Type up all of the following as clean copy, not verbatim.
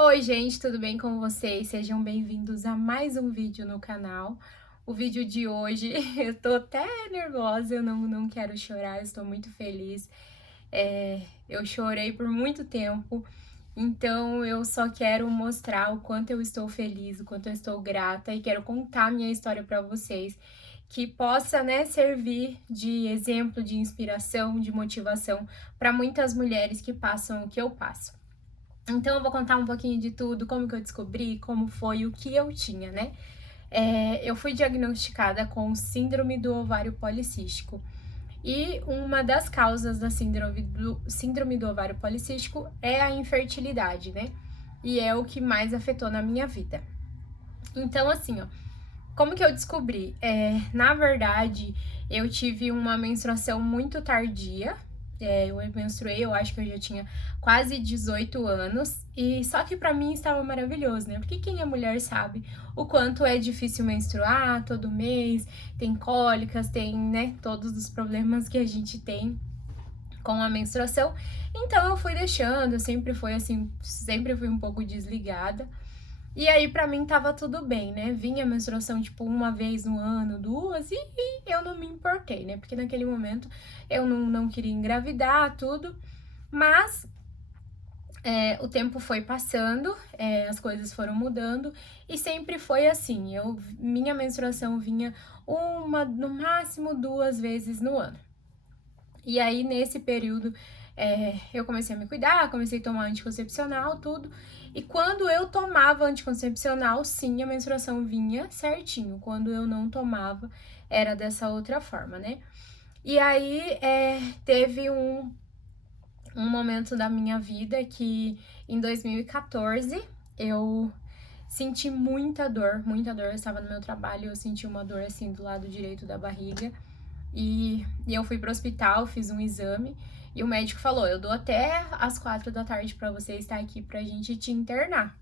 Oi, gente, tudo bem com vocês? Sejam bem-vindos a mais um vídeo no canal. O vídeo de hoje, eu tô até nervosa, eu não quero chorar, eu estou muito feliz. Eu chorei por muito tempo, então eu só quero mostrar o quanto eu estou feliz, o quanto eu estou grata e quero contar minha história para vocês, que possa, né, servir de exemplo, de inspiração, de motivação para muitas mulheres que passam o que eu passo. Então eu vou contar um pouquinho de tudo, como que eu descobri, como foi, o que eu tinha, né? Eu fui diagnosticada com síndrome do ovário policístico. E uma das causas da síndrome do ovário policístico é a infertilidade, né? E é o que mais afetou na minha vida. Então, assim, ó, como que eu descobri? Na verdade, eu tive uma menstruação muito tardia. Eu menstruei, eu acho que eu já tinha quase 18 anos. E só que pra mim estava maravilhoso, né? Porque quem é mulher sabe o quanto é difícil menstruar todo mês, tem cólicas, tem, né, todos os problemas que a gente tem com a menstruação. Então eu fui deixando, eu sempre fui assim, sempre fui um pouco desligada. E aí, pra mim, tava tudo bem, né? Vinha a menstruação, tipo, uma vez no ano, duas, e eu não me importei, né? Porque naquele momento eu não queria engravidar, tudo. Mas o tempo foi passando, as coisas foram mudando, e sempre foi assim. Minha menstruação vinha uma, no máximo duas vezes no ano. E aí, nesse período, eu comecei a me cuidar, comecei a tomar anticoncepcional, tudo. E quando eu tomava anticoncepcional, sim, a menstruação vinha certinho. Quando eu não tomava, era dessa outra forma, né? E aí, teve um momento da minha vida que, em 2014, eu senti muita dor, muita dor. Eu estava no meu trabalho, eu senti uma dor assim do lado direito da barriga. E eu fui pro hospital, fiz um exame e o médico falou: eu dou até às 4 da tarde para você estar aqui pra gente te internar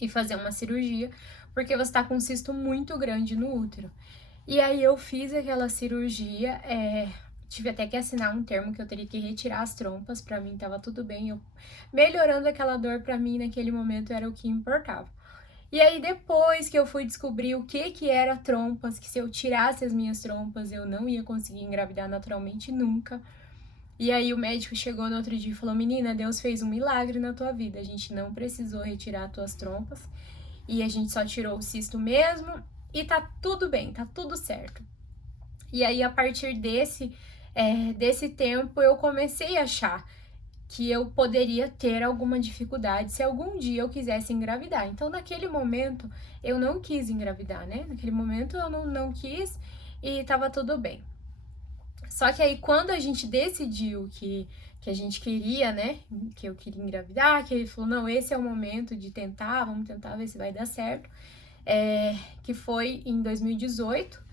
e fazer uma cirurgia, porque você tá com um cisto muito grande no útero. E aí eu fiz aquela cirurgia, tive até que assinar um termo que eu teria que retirar as trompas, pra mim tava tudo bem, eu melhorando aquela dor pra mim naquele momento era o que importava. E aí depois que eu fui descobrir o que que era trompas, que se eu tirasse as minhas trompas eu não ia conseguir engravidar naturalmente nunca. E aí o médico chegou no outro dia e falou: "Menina, Deus fez um milagre na tua vida. A gente não precisou retirar as tuas trompas e a gente só tirou o cisto mesmo e tá tudo bem, tá tudo certo". E aí a partir desse tempo eu comecei a achar que eu poderia ter alguma dificuldade se algum dia eu quisesse engravidar. Então, naquele momento, eu não quis engravidar, né? Naquele momento, eu não quis e tava tudo bem. Só que aí, quando a gente decidiu que a gente queria, né? Que eu queria engravidar, que ele falou: não, esse é o momento de tentar, vamos tentar ver se vai dar certo. Que foi em 2018.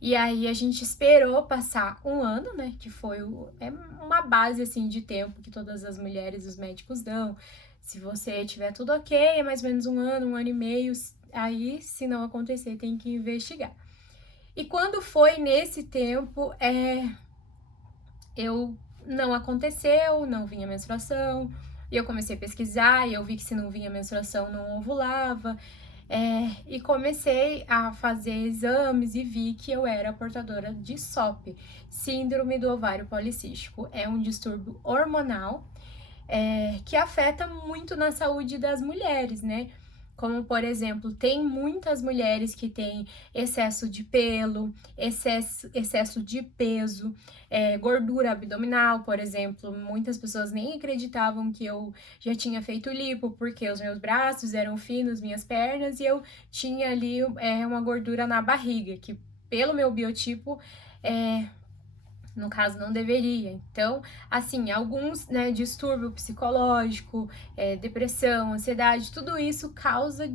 E aí a gente esperou passar um ano, né? Que foi uma base assim de tempo que todas as mulheres, os médicos dão. Se você tiver tudo ok, é mais ou menos um ano e meio. Aí, se não acontecer, tem que investigar. E quando foi nesse tempo, eu não aconteceu, não vinha menstruação. E eu comecei a pesquisar e eu vi que se não vinha menstruação, não ovulava. E comecei a fazer exames e vi que eu era portadora de SOP, Síndrome do Ovário Policístico. É um distúrbio hormonal que afeta muito na saúde das mulheres, né? Como, por exemplo, tem muitas mulheres que têm excesso de pelo, excesso de peso, gordura abdominal, por exemplo. Muitas pessoas nem acreditavam que eu já tinha feito lipo, porque os meus braços eram finos, minhas pernas, e eu tinha ali uma gordura na barriga, que pelo meu biotipo no caso, não deveria. Então, assim, alguns, né, distúrbio psicológico, depressão, ansiedade, tudo isso causa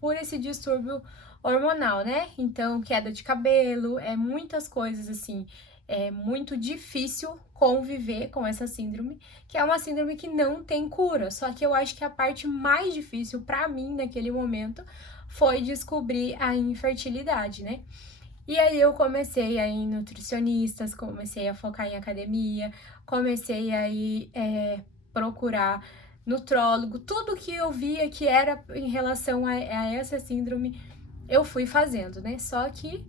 por esse distúrbio hormonal, né? Então, queda de cabelo, muitas coisas assim. É muito difícil conviver com essa síndrome, que é uma síndrome que não tem cura. Só que eu acho que a parte mais difícil para mim naquele momento foi descobrir a infertilidade, né? E aí eu comecei a ir em nutricionistas, comecei a focar em academia, comecei a ir procurar nutrólogo, tudo que eu via que era em relação a essa síndrome, eu fui fazendo, né? Só que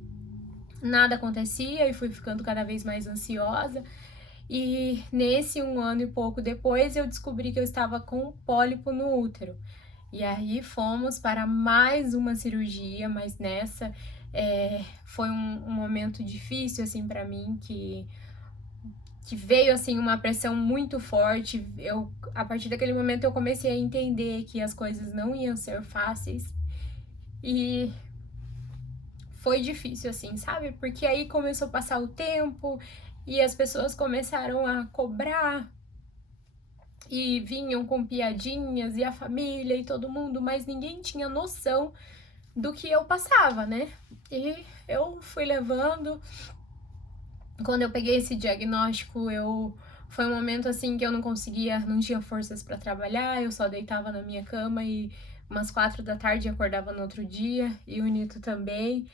nada acontecia e fui ficando cada vez mais ansiosa. E nesse 1 ano e pouco depois, eu descobri que eu estava com um pólipo no útero. E aí fomos para mais uma cirurgia, mas nessa foi um momento difícil, assim, para mim, que veio, assim, uma pressão muito forte. A partir daquele momento, eu comecei a entender que as coisas não iam ser fáceis. E foi difícil, assim, sabe? Porque aí começou a passar o tempo e as pessoas começaram a cobrar e vinham com piadinhas e a família e todo mundo, mas ninguém tinha noção do que eu passava, né? E eu fui levando. Quando eu peguei esse diagnóstico, foi um momento assim que eu não conseguia, não tinha forças para trabalhar, eu só deitava na minha cama e umas 4 da tarde acordava no outro dia, e o Nito também.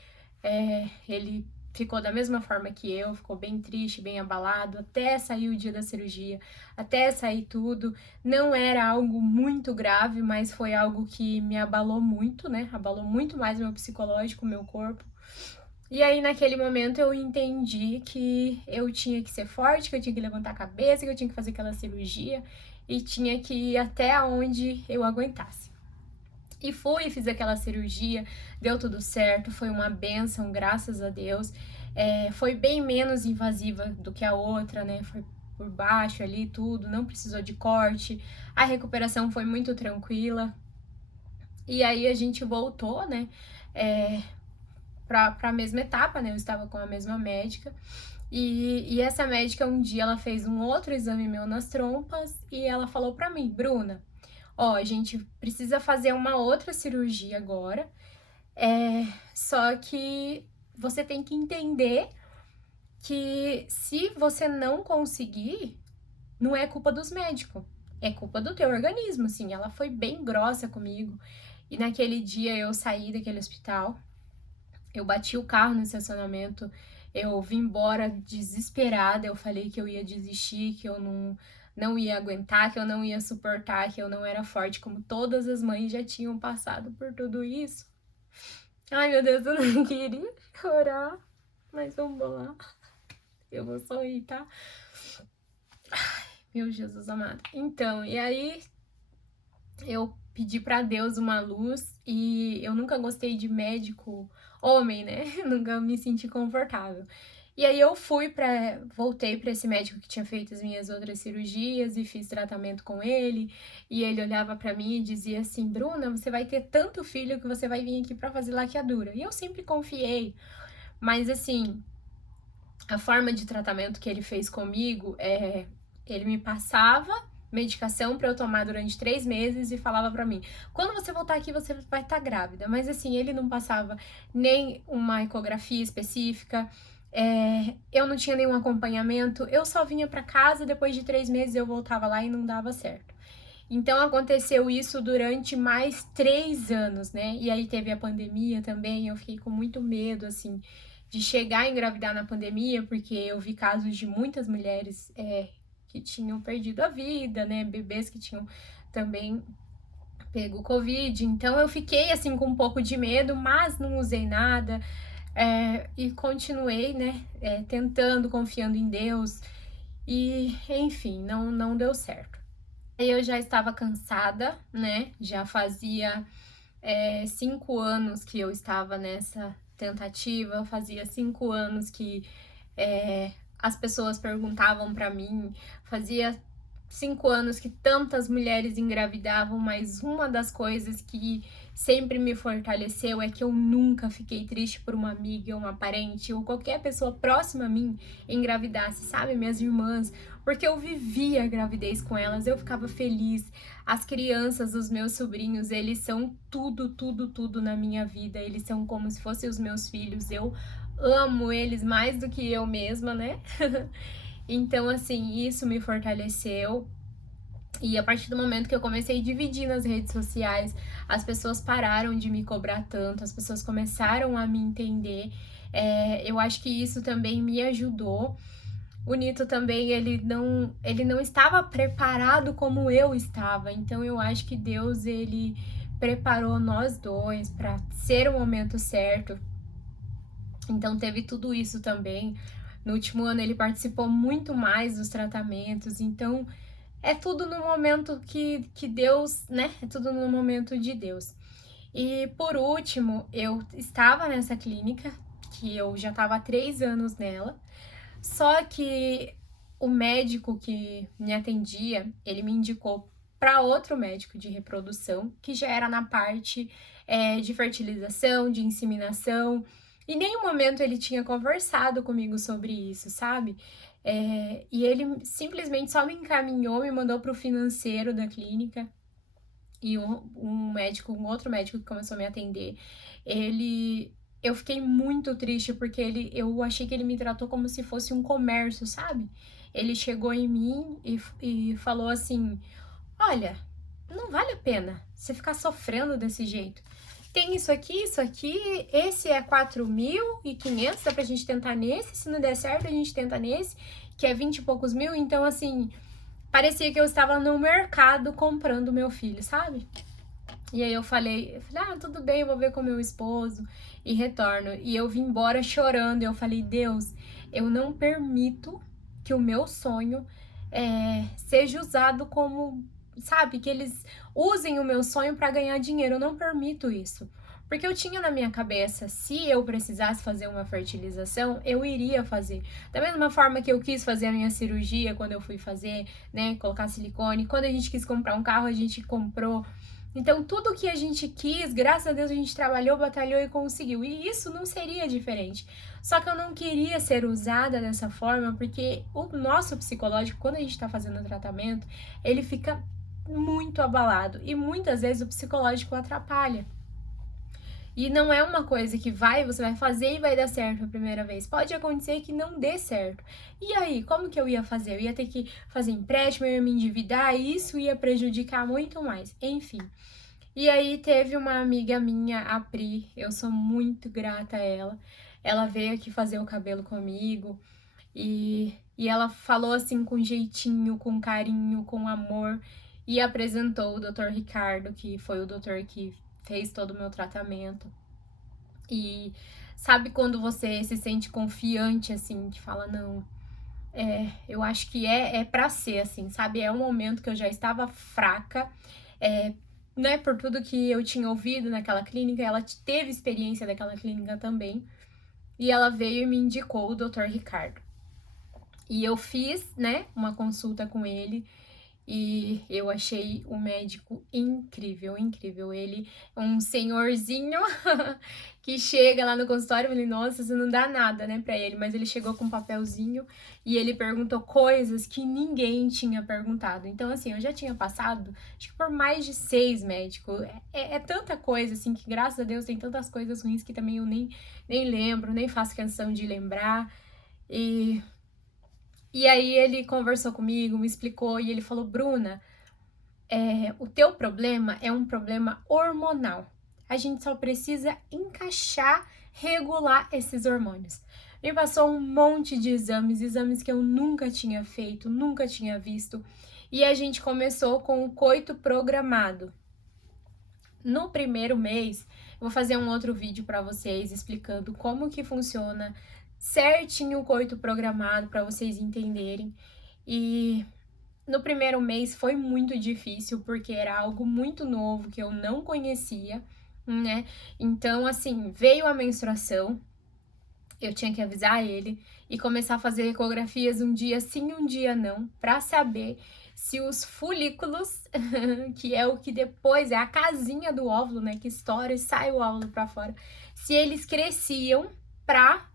Ele ficou da mesma forma que eu, ficou bem triste, bem abalado, até sair o dia da cirurgia, até sair tudo. Não era algo muito grave, mas foi algo que me abalou muito, né? Abalou muito mais meu psicológico, meu corpo. E aí, naquele momento, eu entendi que eu tinha que ser forte, que eu tinha que levantar a cabeça, que eu tinha que fazer aquela cirurgia e tinha que ir até onde eu aguentasse. E fui, fiz aquela cirurgia, deu tudo certo, foi uma bênção, graças a Deus. Foi bem menos invasiva do que a outra, né? Foi por baixo ali, tudo, não precisou de corte. A recuperação foi muito tranquila. E aí a gente voltou, né? Pra mesma etapa, né? Eu estava com a mesma médica. E essa médica, um dia, ela fez um outro exame meu nas trompas e ela falou pra mim: Bruna, ó, a gente precisa fazer uma outra cirurgia agora, só que você tem que entender que se você não conseguir, não é culpa dos médicos, é culpa do teu organismo, assim. Ela foi bem grossa comigo. E naquele dia eu saí daquele hospital, eu bati o carro no estacionamento, eu vim embora desesperada, eu falei que eu ia desistir, que eu não ia aguentar, que eu não ia suportar, que eu não era forte, como todas as mães já tinham passado por tudo isso. Ai, meu Deus, eu não queria chorar, mas vamos lá. Eu vou sorrir, tá? Ai, meu Jesus amado. Então, e aí eu pedi pra Deus uma luz e eu nunca gostei de médico homem, né? Nunca me senti confortável. E aí eu voltei para esse médico que tinha feito as minhas outras cirurgias e fiz tratamento com ele, e ele olhava para mim e dizia assim: "Bruna, você vai ter tanto filho que você vai vir aqui para fazer laqueadura". E eu sempre confiei, mas assim, a forma de tratamento que ele fez comigo ele me passava medicação para eu tomar durante 3 meses e falava para mim: quando você voltar aqui você vai estar grávida. Mas assim, ele não passava nem uma ecografia específica, eu não tinha nenhum acompanhamento, eu só vinha para casa, depois de 3 meses eu voltava lá e não dava certo. Então aconteceu isso durante mais 3 anos, né? E aí teve a pandemia também, eu fiquei com muito medo, assim, de chegar a engravidar na pandemia, porque eu vi casos de muitas mulheres que tinham perdido a vida, né? Bebês que tinham também pego Covid. Então eu fiquei, assim, com um pouco de medo, mas não usei nada. E continuei, né? Tentando, confiando em Deus. E, enfim, não deu certo. Eu já estava cansada, né? Já fazia 5 anos que eu estava nessa tentativa, fazia 5 anos que as pessoas perguntavam para mim, fazia 5 anos que tantas mulheres engravidavam, mas uma das coisas que sempre me fortaleceu é que eu nunca fiquei triste por uma amiga, uma parente ou qualquer pessoa próxima a mim engravidasse, sabe? Minhas irmãs, porque eu vivia a gravidez com elas, eu ficava feliz. As crianças, os meus sobrinhos, eles são tudo, tudo, tudo na minha vida, eles são como se fossem os meus filhos, eu amo eles mais do que eu mesma, né? Então, assim, isso me fortaleceu. E a partir do momento que eu comecei a dividir nas redes sociais, as pessoas pararam de me cobrar tanto, as pessoas começaram a me entender. Eu acho que isso também me ajudou. o Nito também, ele não estava preparado como eu estava. Então eu acho que Deus, ele preparou nós dois para ser o momento certo. Então teve tudo isso também. No último ano ele participou muito mais dos tratamentos. Então é tudo no momento que Deus, né? É tudo no momento de Deus. E por último, eu estava nessa clínica, que eu já estava há 3 anos nela. Só que o médico que me atendia, ele me indicou para outro médico de reprodução, que já era na parte de fertilização, de inseminação. E em nenhum momento ele tinha conversado comigo sobre isso, sabe? E ele simplesmente só me encaminhou, me mandou para o financeiro da clínica. E um outro médico que começou a me atender, eu fiquei muito triste porque eu achei que ele me tratou como se fosse um comércio, sabe? Ele chegou em mim e falou assim: olha, não vale a pena você ficar sofrendo desse jeito. Tem isso aqui, esse é 4.500, dá pra gente tentar nesse, se não der certo a gente tenta nesse, que é 20 e poucos mil, então assim, parecia que eu estava no mercado comprando meu filho, sabe? E aí eu falei, tudo bem, eu vou ver com meu esposo e retorno. E eu vim embora chorando, eu falei, Deus, eu não permito que o meu sonho seja usado como, sabe, que eles usem o meu sonho para ganhar dinheiro, eu não permito isso. Porque eu tinha na minha cabeça, se eu precisasse fazer uma fertilização, eu iria fazer. Da mesma forma que eu quis fazer a minha cirurgia quando eu fui fazer, né, colocar silicone. Quando a gente quis comprar um carro, a gente comprou. Então, tudo que a gente quis, graças a Deus, a gente trabalhou, batalhou e conseguiu. E isso não seria diferente. Só que eu não queria ser usada dessa forma, porque o nosso psicológico, quando a gente tá fazendo o tratamento, ele fica muito abalado. E muitas vezes o psicológico atrapalha. E não é uma coisa que você vai fazer e vai dar certo a primeira vez. Pode acontecer que não dê certo. E aí, como que eu ia fazer? Eu ia ter que fazer empréstimo, eu ia me endividar, e isso ia prejudicar muito mais. Enfim. E aí teve uma amiga minha, a Pri, eu sou muito grata a ela. Ela veio aqui fazer o cabelo comigo e ela falou assim com jeitinho, com carinho, com amor e apresentou o Dr. Ricardo, que foi o doutor que fez todo o meu tratamento. E sabe quando você se sente confiante, assim, que fala, não, eu acho que é pra ser, assim, sabe? É um momento que eu já estava fraca, né, por tudo que eu tinha ouvido naquela clínica, ela teve experiência daquela clínica também, e ela veio e me indicou o Dr. Ricardo. E eu fiz, né, uma consulta com ele, e eu achei o médico incrível, incrível. Ele é um senhorzinho que chega lá no consultório e falei, nossa, você não dá nada, né, pra ele. Mas ele chegou com um papelzinho e ele perguntou coisas que ninguém tinha perguntado. Então, assim, eu já tinha passado, acho que por mais de 6 médicos. É tanta coisa, assim, que graças a Deus tem tantas coisas ruins que também eu nem lembro, nem faço questão de lembrar. E aí ele conversou comigo, me explicou e ele falou, Bruna, o teu problema é um problema hormonal. A gente só precisa encaixar, regular esses hormônios. Me passou um monte de exames que eu nunca tinha feito, nunca tinha visto. E a gente começou com o coito programado. No primeiro mês, eu vou fazer um outro vídeo para vocês explicando como que funciona certinho o coito programado para vocês entenderem. E no primeiro mês foi muito difícil porque era algo muito novo que eu não conhecia, né? Então, assim, veio a menstruação, eu tinha que avisar ele e começar a fazer ecografias um dia sim, um dia não, para saber se os folículos, que é o que depois é a casinha do óvulo, né, que estoura e sai o óvulo para fora, se eles cresciam para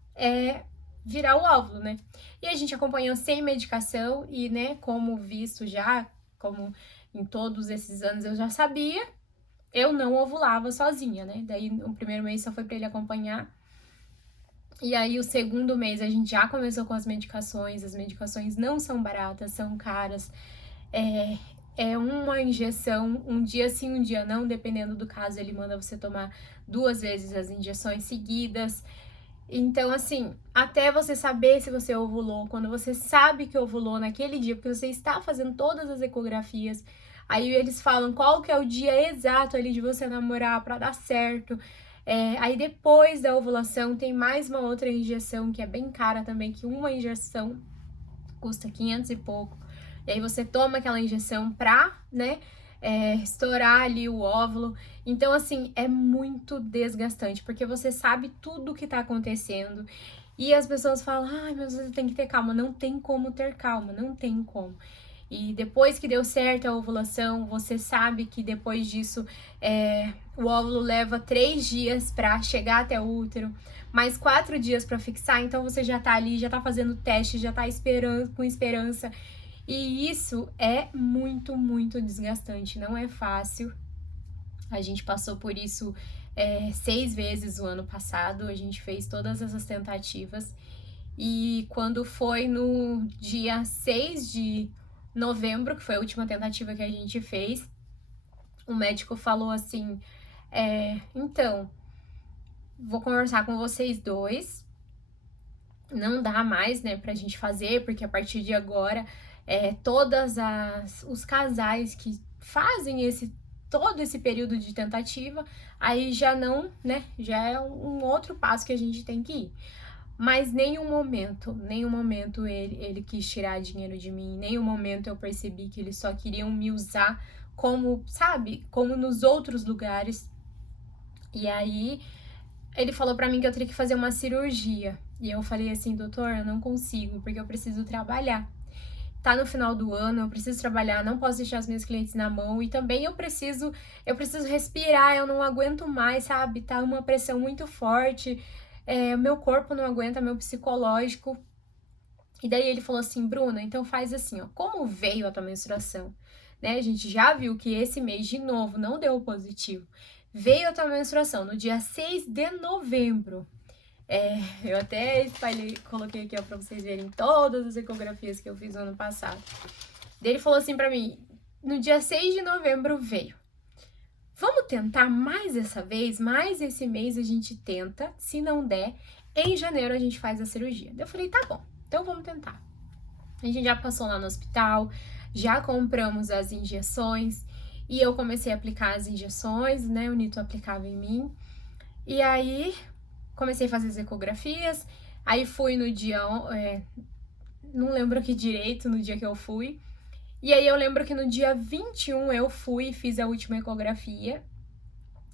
virar o óvulo, né? E a gente acompanhou sem medicação e, né, como visto já, como em todos esses anos eu já sabia, eu não ovulava sozinha, né? Daí o primeiro mês só foi para ele acompanhar. E aí o segundo mês a gente já começou com as medicações não são baratas, são caras. É uma injeção, um dia sim, um dia não, dependendo do caso, ele manda você tomar 2 vezes as injeções seguidas. Então, assim, até você saber se você ovulou, quando você sabe que ovulou naquele dia, porque você está fazendo todas as ecografias, aí eles falam qual que é o dia exato ali de você namorar para dar certo. Aí depois da ovulação tem mais uma outra injeção que é bem cara também, que uma injeção custa 500 e pouco. E aí você toma aquela injeção pra, né, estourar ali o óvulo. Então, assim, é muito desgastante, porque você sabe tudo o que tá acontecendo. E as pessoas falam, ai, mas você tem que ter calma. Não tem como ter calma, não tem como. E depois que deu certo a ovulação, você sabe que depois disso o óvulo leva 3 dias para chegar até o útero, mais 4 dias para fixar, então você já tá ali, já tá fazendo teste, já tá esperando, com esperança. E isso é muito, muito desgastante, não é fácil. A gente passou por isso 6 vezes o ano passado, a gente fez todas essas tentativas. E quando foi no dia 6 de novembro, que foi a última tentativa que a gente fez, o médico falou assim: então, vou conversar com vocês dois. Não dá mais, né, pra gente fazer, porque a partir de agora, os casais que fazem todo esse período de tentativa, aí já não, né, já é um outro passo que a gente tem que ir. Mas nenhum momento ele quis tirar dinheiro de mim, nenhum momento eu percebi que eles só queriam me usar como, sabe, como nos outros lugares. E aí ele falou pra mim que eu teria que fazer uma cirurgia. E eu falei assim, doutor, eu não consigo, porque eu preciso trabalhar. Tá no final do ano, eu preciso trabalhar, não posso deixar os meus clientes na mão e também eu preciso respirar, eu não aguento mais, sabe? Tá uma pressão muito forte, meu corpo não aguenta, meu psicológico. E daí ele falou assim, Bruna, então faz assim, ó, como veio a tua menstruação, né? A gente já viu que esse mês de novo não deu positivo. Veio a tua menstruação no dia 6 de novembro. Eu até coloquei aqui ó, pra vocês verem todas as ecografias que eu fiz no ano passado. Daí ele falou assim pra mim, no dia 6 de novembro veio. Vamos tentar mais essa vez, mais esse mês a gente tenta, se não der, em janeiro a gente faz a cirurgia. Daí eu falei, tá bom, então vamos tentar. A gente já passou lá no hospital, já compramos as injeções e eu comecei a aplicar as injeções, né? O Nito aplicava em mim. E aí comecei a fazer as ecografias. Aí fui no dia, não lembro aqui direito no dia que eu fui. E aí eu lembro que no dia 21 eu fui e fiz a última ecografia.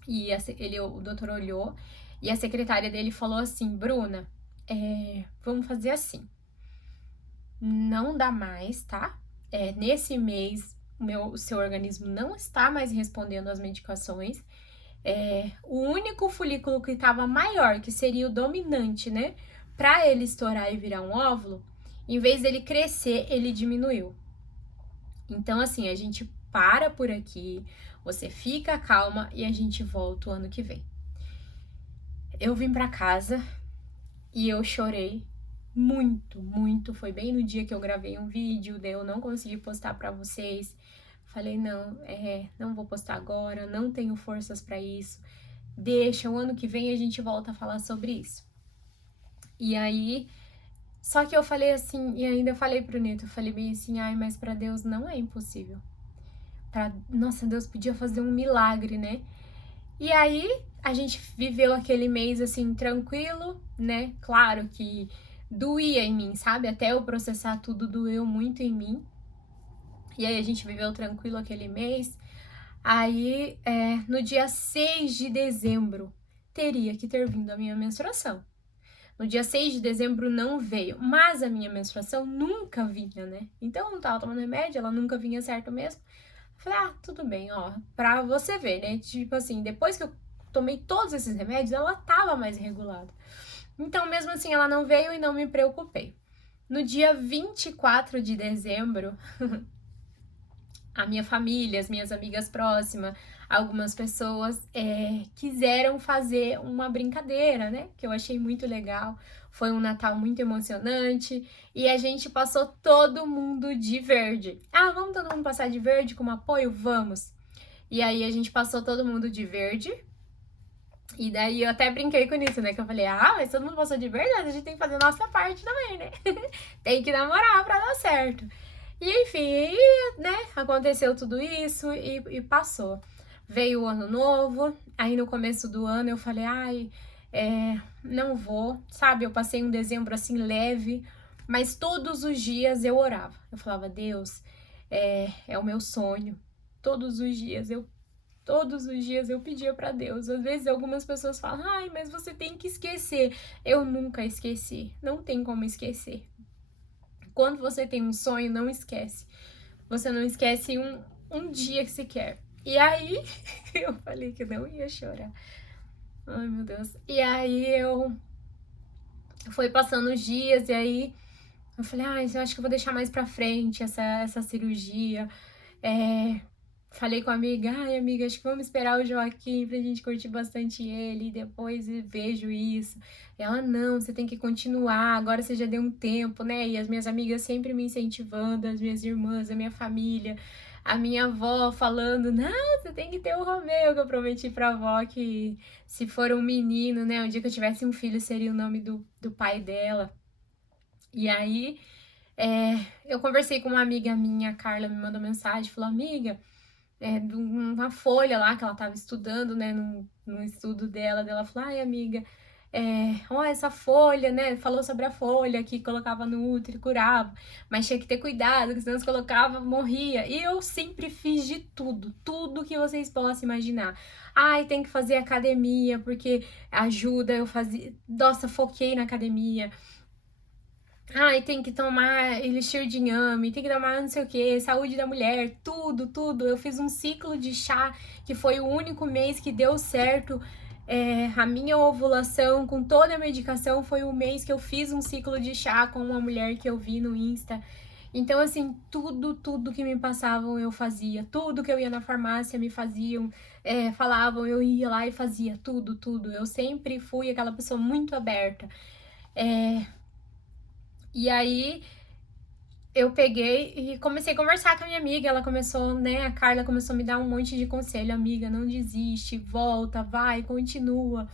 E o doutor olhou e a secretária dele falou assim, Bruna, vamos fazer assim. Não dá mais, tá? Nesse mês, o seu organismo não está mais respondendo às medicações. O único folículo que estava maior, que seria o dominante, né? Para ele estourar e virar um óvulo, em vez dele crescer, ele diminuiu. Então, assim, a gente para por aqui, você fica calma e a gente volta o ano que vem. Eu vim para casa e eu chorei muito, muito. Foi bem no dia que eu gravei um vídeo, daí eu não consegui postar para vocês. Falei, não, não vou postar agora, não tenho forças para isso. Deixa, o ano que vem a gente volta a falar sobre isso. E aí, só que eu falei assim, e ainda falei pro Neto, eu falei bem assim, ai, mas para Deus não é impossível. Nossa, Deus podia fazer um milagre, né? E aí, a gente viveu aquele mês assim, tranquilo, né? Claro que doía em mim, sabe? Até eu processar tudo doeu muito em mim. E aí a gente viveu tranquilo aquele mês. Aí, no dia 6 de dezembro, teria que ter vindo a minha menstruação. No dia 6 de dezembro não veio, mas a minha menstruação nunca vinha, né? Então eu não tava tomando remédio, ela nunca vinha certo mesmo. Falei, tudo bem, ó, pra você ver, né? Tipo assim, depois que eu tomei todos esses remédios, ela tava mais regulada. Então, mesmo assim, ela não veio e não me preocupei. No dia 24 de dezembro, a minha família, as minhas amigas próximas, algumas pessoas quiseram fazer uma brincadeira, né? Que eu achei muito legal. Foi um Natal muito emocionante e a gente passou todo mundo de verde. Vamos todo mundo passar de verde como apoio? Vamos! E aí a gente passou todo mundo de verde. E daí eu até brinquei com isso, né? Que eu falei, mas todo mundo passou de verdade, a gente tem que fazer a nossa parte também, né? Tem que namorar pra dar certo. E enfim, né, aconteceu tudo isso e passou. Veio o ano novo, aí no começo do ano eu falei, não vou, sabe? Eu passei um dezembro assim leve, mas todos os dias eu orava. Eu falava, Deus, é o meu sonho. Todos os dias eu pedia pra Deus. Às vezes algumas pessoas falam, mas você tem que esquecer. Eu nunca esqueci, não tem como esquecer. Quando você tem um sonho, não esquece. Você não esquece um dia que se quer. E aí, eu falei que não ia chorar. Ai, meu Deus. E aí, eu fui passando os dias, e aí, eu falei, eu acho que eu vou deixar mais pra frente essa cirurgia. Falei com a amiga, amiga, acho que vamos esperar o Joaquim pra gente curtir bastante ele, e depois vejo isso. Ela, não, você tem que continuar, agora você já deu um tempo, né? E as minhas amigas sempre me incentivando, as minhas irmãs, a minha família, a minha avó falando, não, você tem que ter o Romeu, que eu prometi pra avó que se for um menino, né, o dia que eu tivesse um filho seria o nome do pai dela. E aí, eu conversei com uma amiga minha, a Carla, me mandou mensagem, falou, amiga, de uma folha lá que ela tava estudando, né, no estudo dela, falou, amiga, essa folha, né, falou sobre a folha que colocava no útero e curava, mas tinha que ter cuidado, que senão se colocava, morria, e eu sempre fiz de tudo que vocês possam imaginar. Tem que fazer academia, porque ajuda, eu fazia, nossa, foquei na academia. Tem que tomar elixir de inhame, tem que tomar não sei o que, saúde da mulher, tudo. Eu fiz um ciclo de chá, que foi o único mês que deu certo. A minha ovulação, com toda a medicação, foi o mês que eu fiz um ciclo de chá com uma mulher que eu vi no Insta. Então, assim, tudo que me passavam eu fazia, tudo que eu ia na farmácia me faziam, falavam, eu ia lá e fazia tudo. Eu sempre fui aquela pessoa muito aberta. E aí eu peguei e comecei a conversar com a minha amiga. Ela começou, né? A Carla começou a me dar um monte de conselho. Amiga, não desiste, volta, vai, continua.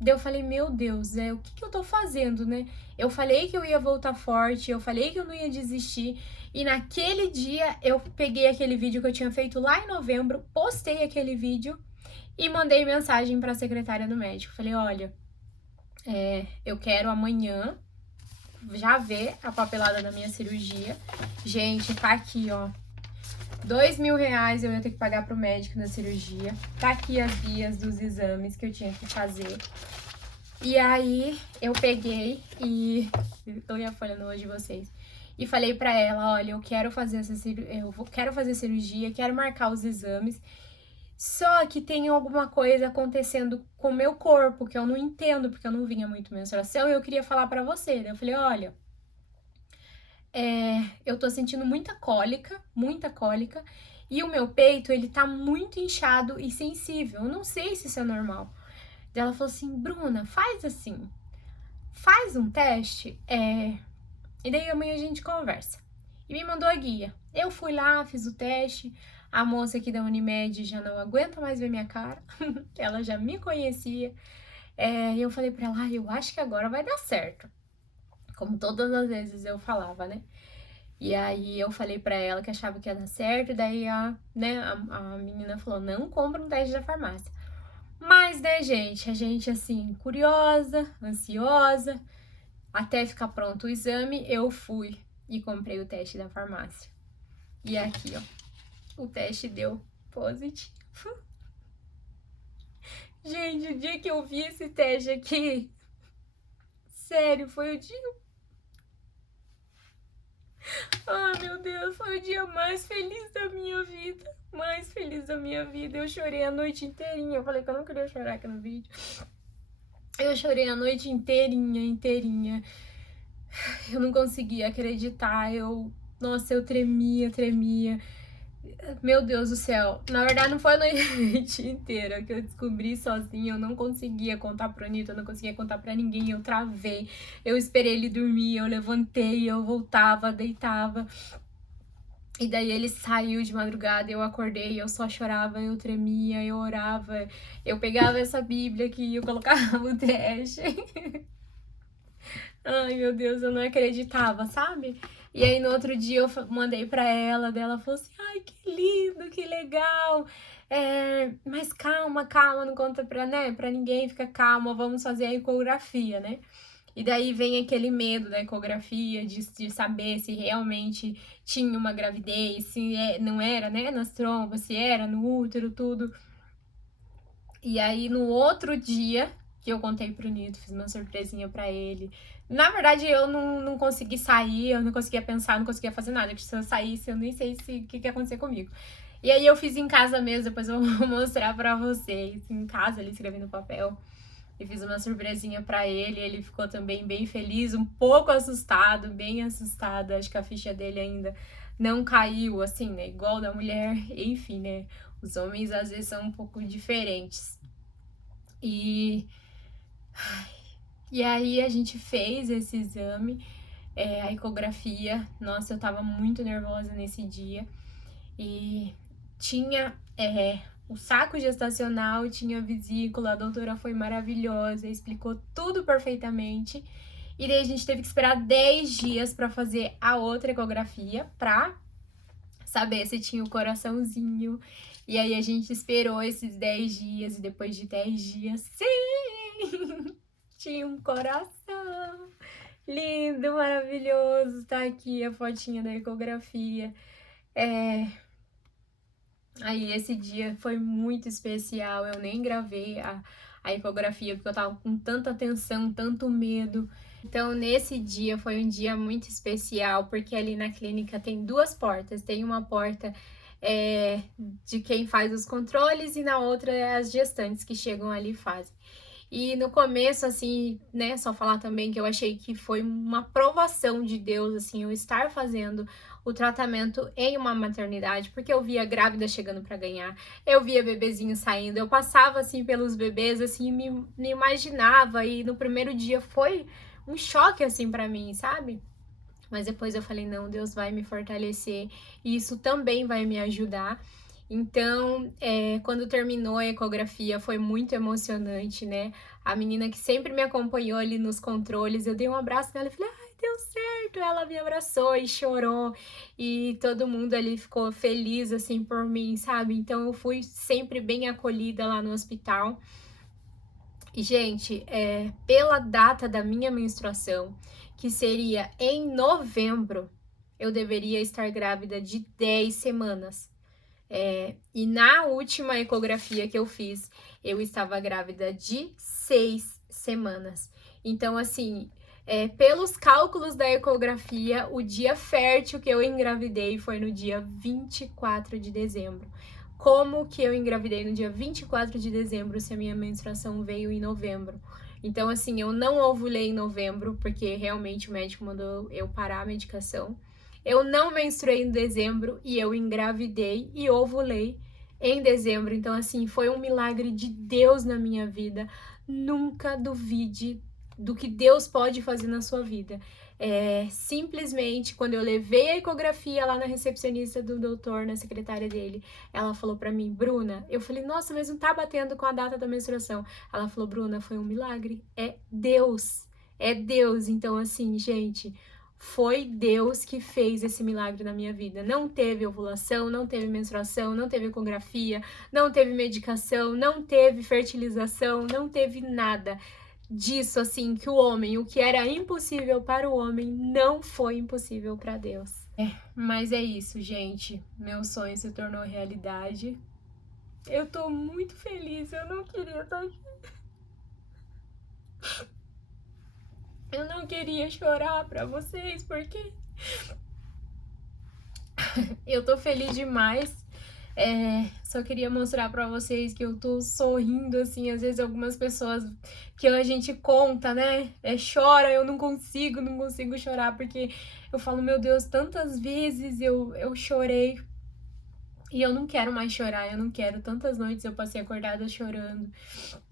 Daí eu falei, meu Deus, o que eu tô fazendo, né? Eu falei que eu ia voltar forte, eu falei que eu não ia desistir. E naquele dia eu peguei aquele vídeo que eu tinha feito lá em novembro, postei aquele vídeo e mandei mensagem pra secretária do médico. Falei, olha, eu quero amanhã já ver a papelada da minha cirurgia. Gente, tá aqui, ó. R$ 2.000 eu ia ter que pagar pro médico na cirurgia. Tá aqui as guias dos exames que eu tinha que fazer. E aí, eu peguei e... eu ia folhando hoje vocês. E falei pra ela, olha, eu quero fazer quero fazer cirurgia, quero marcar os exames. Só que tem alguma coisa acontecendo com o meu corpo, que eu não entendo, porque eu não vinha muito menstruação, e eu queria falar pra você. Eu falei, olha, eu tô sentindo muita cólica, e o meu peito, ele tá muito inchado e sensível. Eu não sei se isso é normal. Daí ela falou assim, Bruna, faz assim, faz um teste, e daí amanhã a gente conversa. E me mandou a guia. Eu fui lá, fiz o teste, a moça aqui da Unimed já não aguenta mais ver minha cara, ela já me conhecia, e eu falei pra ela, eu acho que agora vai dar certo. Como todas as vezes eu falava, né? E aí eu falei pra ela que achava que ia dar certo, e daí a menina falou, não compra um teste da farmácia. Mas, né, gente, a gente, assim, curiosa, ansiosa, até ficar pronto o exame, eu fui e comprei o teste da farmácia. E aqui, ó, o teste deu positivo. Gente, o dia que eu vi esse teste aqui, sério, foi o dia... meu Deus, foi o dia mais feliz da minha vida. Mais feliz da minha vida. Eu chorei a noite inteirinha. Eu falei que eu não queria chorar aqui no vídeo. Eu chorei a noite inteirinha. Eu não conseguia acreditar. Nossa, eu tremia. Meu Deus do céu. Na verdade, não foi a noite inteira que eu descobri sozinha. Eu não conseguia contar pra Anitta, eu não conseguia contar pra ninguém. Eu travei. Eu esperei ele dormir, eu levantei, eu voltava, deitava. E daí ele saiu de madrugada, eu acordei, eu só chorava, eu tremia, eu orava, eu pegava essa Bíblia aqui, eu colocava o teste. Ai, meu Deus, eu não acreditava, sabe? E aí no outro dia eu mandei pra ela, daí ela falou assim: ai, que lindo, que legal. Mas calma, calma, não conta pra ninguém, fica calma, vamos fazer a ecografia, né? E daí vem aquele medo da ecografia, de saber se realmente tinha uma gravidez, se não era, né, nas trombas, se era no útero, tudo. E aí, no outro dia, que eu contei pro Nito, fiz uma surpresinha pra ele. Na verdade, eu não consegui sair, eu não conseguia pensar, não conseguia fazer nada. Porque se eu saísse, eu nem sei o que ia acontecer comigo. E aí, eu fiz em casa mesmo, depois eu vou mostrar pra vocês. Em casa, ele escrevendo no papel. E fiz uma surpresinha pra ele, ele ficou também bem feliz, um pouco assustado, bem assustado. Acho que a ficha dele ainda não caiu, assim, né? Igual da mulher, enfim, né? Os homens às vezes são um pouco diferentes. E, e aí a gente fez esse exame, a ecografia. Nossa, eu tava muito nervosa nesse dia. E tinha o saco gestacional, tinha vesícula, a doutora foi maravilhosa, explicou tudo perfeitamente. E daí a gente teve que esperar 10 dias para fazer a outra ecografia, pra saber se tinha o coraçãozinho. E aí a gente esperou esses 10 dias e depois de 10 dias, sim! Tinha um coração. Lindo, maravilhoso. Tá aqui a fotinha da ecografia. Aí esse dia foi muito especial. Eu nem gravei a ecografia porque eu tava com tanta tensão, tanto medo. Então, nesse dia foi um dia muito especial, porque ali na clínica tem duas portas. Tem uma porta de quem faz os controles e na outra é as gestantes que chegam ali e fazem. E no começo, assim, né, só falar também que eu achei que foi uma provação de Deus, assim, eu estar fazendo o tratamento em uma maternidade, porque eu via grávida chegando para ganhar, eu via bebezinho saindo, eu passava, assim, pelos bebês, assim, me imaginava, e no primeiro dia foi um choque, assim, para mim, sabe? Mas depois eu falei, não, Deus vai me fortalecer e isso também vai me ajudar. Então, quando terminou a ecografia, foi muito emocionante, né? A menina que sempre me acompanhou ali nos controles, eu dei um abraço nela e falei, ai, deu certo! Ela me abraçou e chorou, e todo mundo ali ficou feliz, assim, por mim, sabe? Então, eu fui sempre bem acolhida lá no hospital. E, gente, pela data da minha menstruação, que seria em novembro, eu deveria estar grávida de 10 semanas. E na última ecografia que eu fiz, eu estava grávida de 6 semanas. Então, assim, pelos cálculos da ecografia, o dia fértil que eu engravidei foi no dia 24 de dezembro. Como que eu engravidei no dia 24 de dezembro se a minha menstruação veio em novembro? Então, assim, eu não ovulei em novembro, porque realmente o médico mandou eu parar a medicação. Eu não menstruei em dezembro e eu engravidei e ovulei em dezembro. Então, assim, foi um milagre de Deus na minha vida. Nunca duvide do que Deus pode fazer na sua vida. Simplesmente, quando eu levei a ecografia lá na recepcionista do doutor, na secretária dele, ela falou pra mim, Bruna, eu falei, nossa, mas não tá batendo com a data da menstruação. Ela falou, Bruna, foi um milagre. É Deus. É Deus. Então, assim, gente, foi Deus que fez esse milagre na minha vida. Não teve ovulação, não teve menstruação, não teve ecografia, não teve medicação, não teve fertilização, não teve nada disso, assim, que o que era impossível para o homem, não foi impossível para Deus. Mas é isso, gente. Meu sonho se tornou realidade. Eu tô muito feliz, eu não queria estar aqui. Eu não queria chorar pra vocês, porque eu tô feliz demais. Só queria mostrar pra vocês que eu tô sorrindo, assim, às vezes algumas pessoas que a gente conta, né, chora, eu não consigo chorar, porque eu falo, meu Deus, tantas vezes eu chorei, e eu não quero mais chorar, eu não quero, tantas noites eu passei acordada chorando,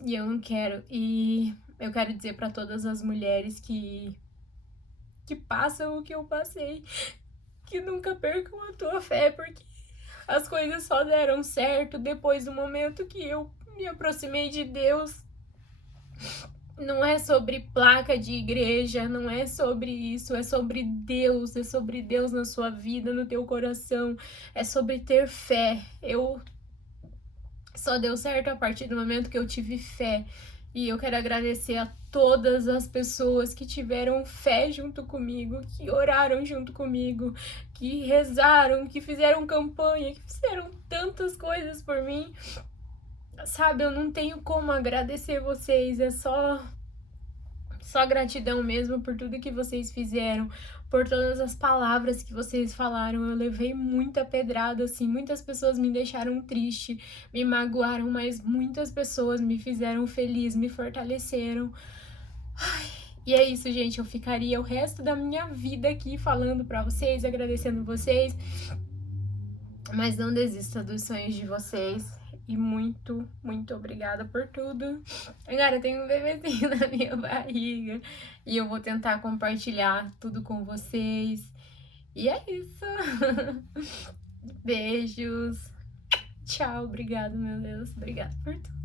e eu não quero, e eu quero dizer pra todas as mulheres que passam o que eu passei, que nunca percam a tua fé, porque as coisas só deram certo depois do momento que eu me aproximei de Deus. Não é sobre placa de igreja, não é sobre isso, é sobre Deus na sua vida, no teu coração, é sobre ter fé. Eu só deu certo a partir do momento que eu tive fé. E eu quero agradecer a todas as pessoas que tiveram fé junto comigo, que oraram junto comigo, que rezaram, que fizeram campanha, que fizeram tantas coisas por mim. Sabe, eu não tenho como agradecer vocês, é só gratidão mesmo por tudo que vocês fizeram, por todas as palavras que vocês falaram. Eu levei muita pedrada, assim, muitas pessoas me deixaram triste, me magoaram, mas muitas pessoas me fizeram feliz, me fortaleceram. Ai, e é isso, gente, eu ficaria o resto da minha vida aqui falando pra vocês, agradecendo vocês, mas não desista dos sonhos de vocês. E muito, muito obrigada por tudo. Agora tem um bebezinho na minha barriga e eu vou tentar compartilhar tudo com vocês. E é isso. Beijos. Tchau, obrigado, meu Deus. Obrigada por tudo.